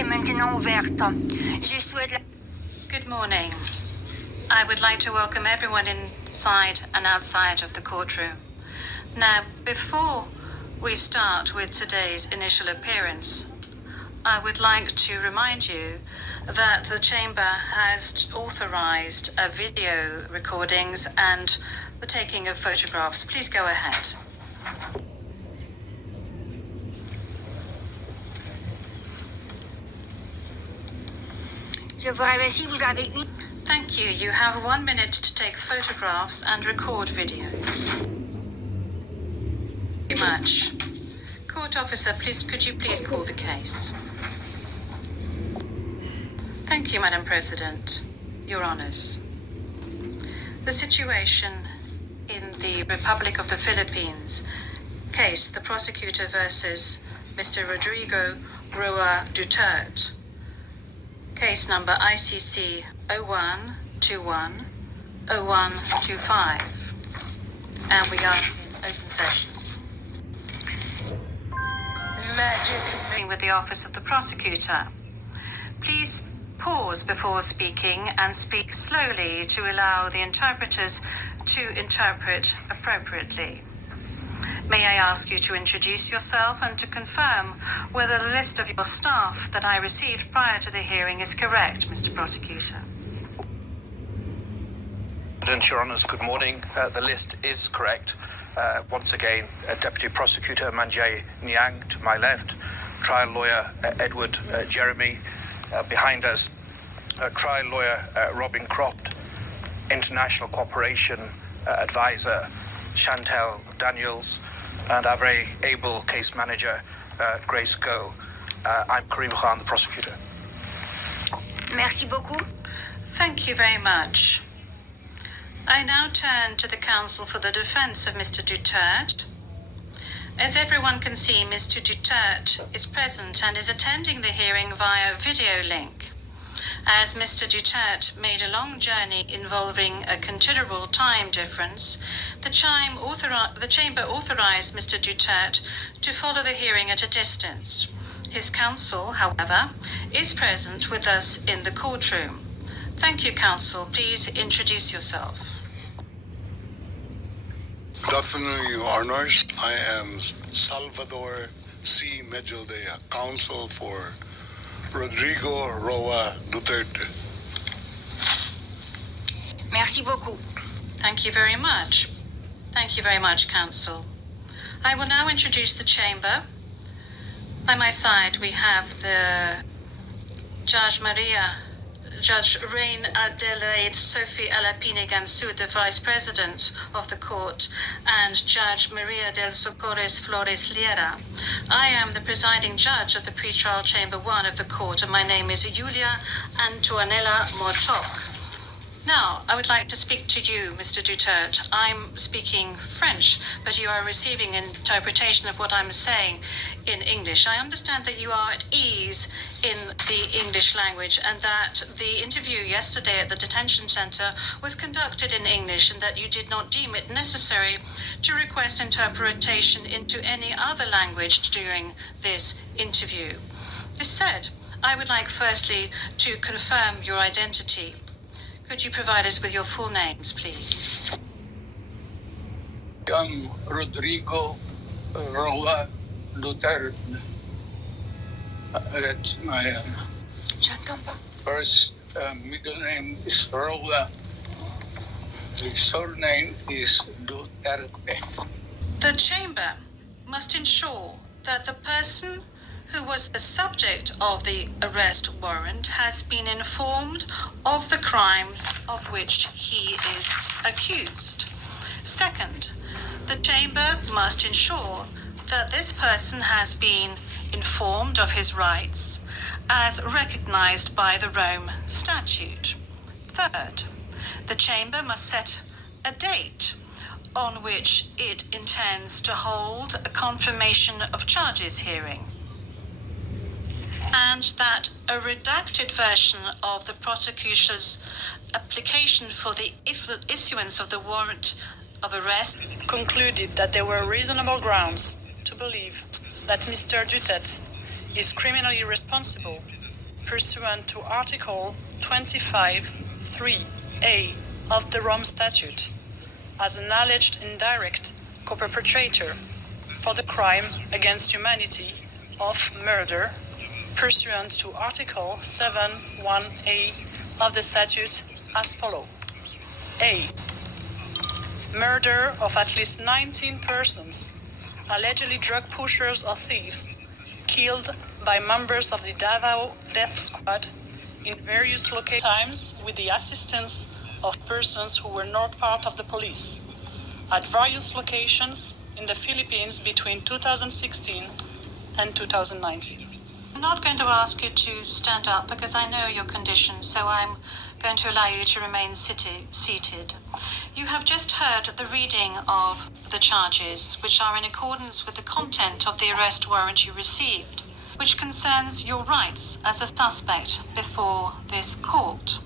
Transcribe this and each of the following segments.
est maintenant ouverte. Je souhaite la... Good morning. I would like to welcome everyone inside and outside of the courtroom. Now, before we start with today's initial appearance, I would like to remind you that the Chamber has authorized video recordings and the taking of photographs. Please go ahead. Je vous remercie, vous avez une... Thank you. You have 1 minute to take photographs and record videos. Thank you much. Court officer, could you please call the case? Thank you, Madam President. Your Honours. The situation in the Republic of the Philippines case, the prosecutor versus Mr. Rodrigo Roa Duterte. Case number ICC 0121-0125. And we are in open session. Magic. With the Office of the Prosecutor. Please pause before speaking and speak slowly to allow the interpreters to interpret appropriately. May I ask you to introduce yourself and to confirm whether the list of your staff that I received prior to the hearing is correct, Mr. Prosecutor? Your Honours, good morning. The list is correct. Once again, Deputy Prosecutor Manjay Nyang to my left, trial lawyer Edward Jeremy behind us, trial lawyer Robin Croft, International Cooperation Advisor Chantel Daniels, and our very able case manager Grace Go. I'm Karim Khan, the prosecutor. Merci beaucoup. Thank you very much. I now turn to the counsel for the defense of Mr. Duterte. As everyone can see, Mr. Duterte is present and is attending the hearing via video link. As Mr. Duterte made a long journey involving a considerable time difference, the Chamber authorized Mr. Duterte to follow the hearing at a distance. His counsel, however, is present with us in the courtroom. Thank you, counsel. Please introduce yourself. Good afternoon, Your Honors. I am Salvador C. Medjaldea, counsel for Rodrigo Roa Duterte. Merci beaucoup. Thank you very much. Thank you very much, counsel. I will now introduce the chamber. By my side, we have the Judge Rain Adelaide Sophie Alapine Gansu, the Vice President of the Court, and Judge Maria del Socorres Flores Liera. I am the presiding judge of the pretrial chamber 1 of the court, and my name is Julia Antoinella Mortok. Now, I would like to speak to you, Mr. Duterte. I'm speaking French, but you are receiving interpretation of what I'm saying in English. I understand that you are at ease in the English language and that the interview yesterday at the detention center was conducted in English and that you did not deem it necessary to request interpretation into any other language during this interview. This said, I would like firstly to confirm your identity. Could you provide us with your full names, please? I'm Rodrigo Roa Duterte. That's my first middle name is Roa. The surname is Duterte. The chamber must ensure that the person who was the subject of the arrest warrant has been informed of the crimes of which he is accused. Second, the chamber must ensure that this person has been informed of his rights as recognized by the Rome Statute. Third, the chamber must set a date on which it intends to hold a confirmation of charges hearing, and that a redacted version of the prosecutor's application for the issuance of the warrant of arrest concluded that there were reasonable grounds to believe that Mr. Duterte is criminally responsible pursuant to Article 25(3)(a) of the Rome Statute as an alleged indirect co-perpetrator for the crime against humanity of murder pursuant to Article 7(1)(a) of the statute as follows. A. Murder of at least 19 persons, allegedly drug pushers or thieves, killed by members of the Davao Death Squad in various times with the assistance of persons who were not part of the police at various locations in the Philippines between 2016 and 2019. I'm not going to ask you to stand up because I know your condition, so I'm going to allow you to remain seated. You have just heard the reading of the charges, which are in accordance with the content of the arrest warrant you received, which concerns your rights as a suspect before this court.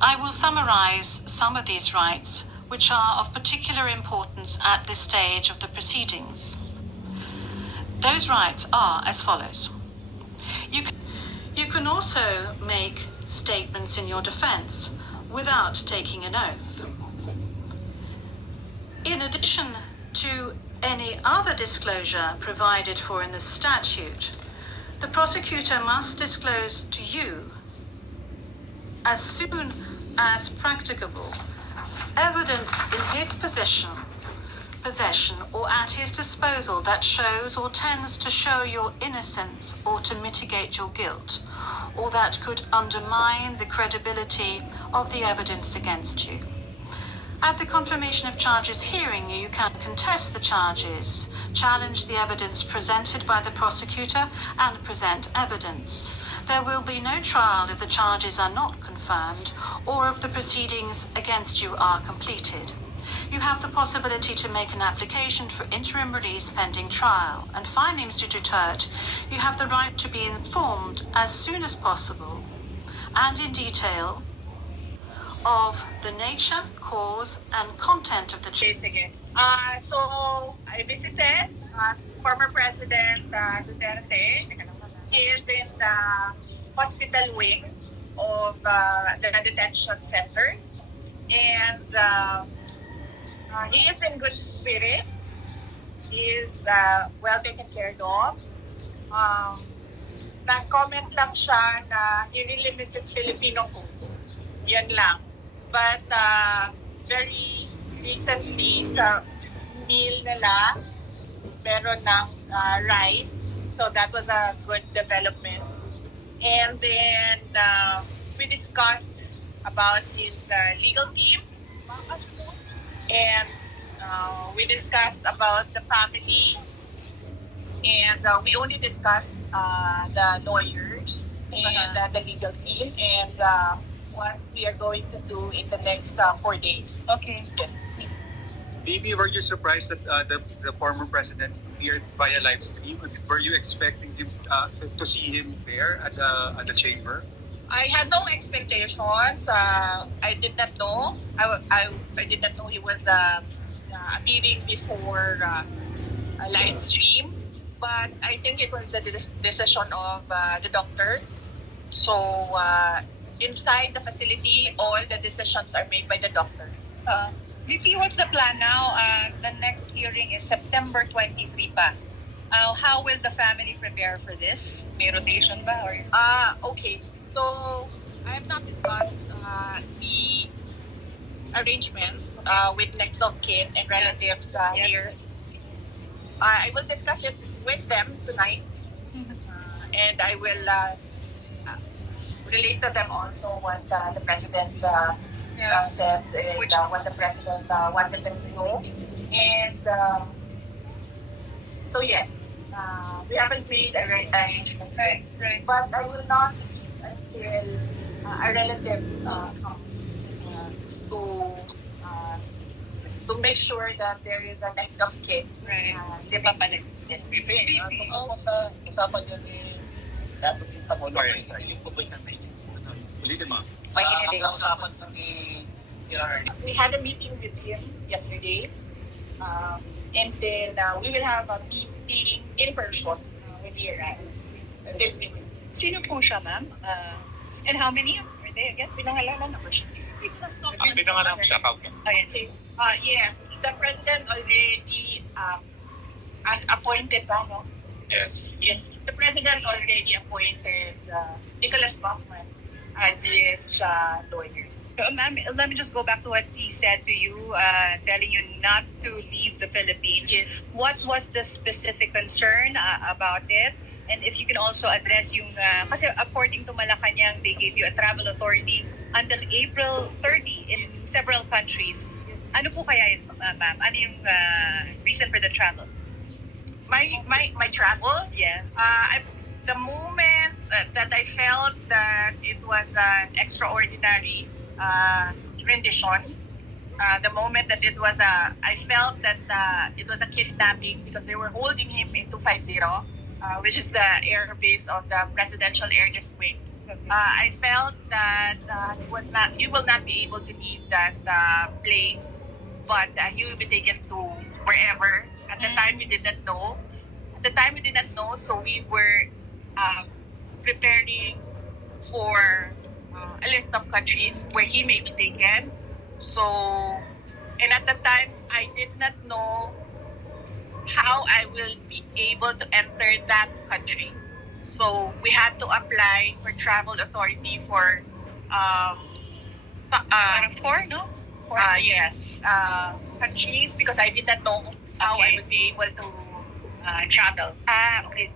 I will summarize some of these rights, which are of particular importance at this stage of the proceedings. Those rights are as follows. You can also make statements in your defense without taking an oath. In addition to any other disclosure provided for in the statute, the prosecutor must disclose to you, as soon as practicable, evidence in his possession or at his disposal that shows or tends to show your innocence or to mitigate your guilt, or that could undermine the credibility of the evidence against you. At the confirmation of charges hearing, you can contest the charges, challenge the evidence presented by the prosecutor, and present evidence. There will be no trial if the charges are not confirmed or if the proceedings against you are completed. You have the possibility to make an application for interim release pending trial. And finally, Mr. Duterte, you have the right to be informed as soon as possible and in detail of the nature, cause, and content of the Sige. So, I visited former President Duterte. He is in the hospital wing of the detention center. And he is in good spirit. He is well taken care of. Nag-comment lang siya na he really misses Filipino food. Yan lang. But very recently sa meal nila, meron ng rice. So that was a good development. And then we discussed about his legal team. And we discussed about the family. And we only discussed the lawyers and the legal team and what we are going to do in the next 4 days. Okay. Yes. Maybe were you surprised that the former president appeared via live stream? Were you expecting him to see him there at the chamber? I had no expectations. I did not know. I did not know he was appearing before a live stream. But I think it was the decision of the doctor. So inside the facility, all the decisions are made by the doctor. VP, what's the plan now? The next hearing is September 23 pa. How will the family prepare for this? May rotation ba? Or... Okay. So I have not discussed the arrangements with next of kin and relatives here. I will discuss it with them tonight. And I will relate to them also what the president said and what the president wanted them to know. And so yeah, we haven't made arrangements yet. Right. But I will not until a relative comes to make sure that there is a next of kin. Right. Di ba pala? Yes. Tungkol sa usapan niyo ni Dato Pangulo, yung po ba yung Ulitin mo. ang usapan ni PRRD? We had a meeting with him yesterday, and then we will have a meeting in person when he arrives this week. Sino po siya, ma'am? And how many are they again? Pinangalanan ako siya. Pinanganak siya, Council. Ayan. Yes, the president already appointed pa, no? Yes. Yes, the president already appointed Nicholas Bachman as his lawyer. Ma'am, let me just go back to what he said to you, telling you not to leave the Philippines. Yes. What was the specific concern about it? And if you can also address yung, kasi according to Malacanang, they gave you a travel authority until April 30 in several countries. Ano po kaya yun, ma'am? Ano yung reason for the travel? My travel? Yeah. The moment that I felt that it was an extraordinary rendition, the moment that I felt that it was a kidnapping because they were holding him in 250, which is the air base of the Presidential Air Lift Wing. I felt that he will not be able to leave that place, but he will be taken to wherever. At the time, we did not know. So we were preparing for a list of countries where he may be taken. So, and at the time, I did not know how I will be able to enter that country. So we had to apply for travel authority for Four, no? yes, countries because I did not know how I would be able to travel. Okay.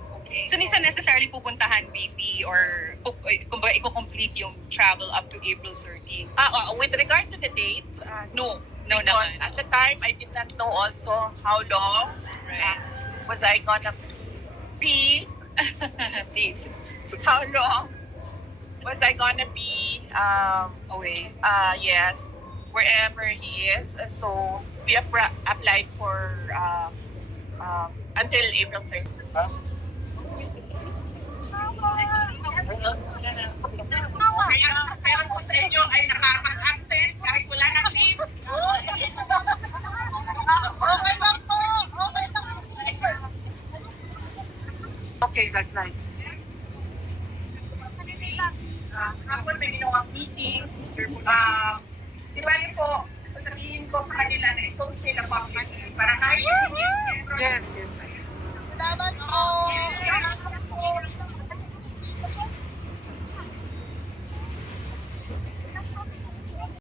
So, hindi necessarily pupuntahan BP or kumbaga i-complete yung travel up to April 30? With regard to the date, no. No Because naman. at the time, I did not know also how long was I gonna be. How long was I gonna be Away. yes, wherever he is. So we applied for until April 30th. Pero po sa inyo ay nakapag-access kahit wala ng leave. Okay lang po. Okay lang. Okay, that's nice. Hapon may ginawang meeting. Di ba niyo po, sasabihin ko sa kanila na i-post nila publicly para kahit yes. Salamat po.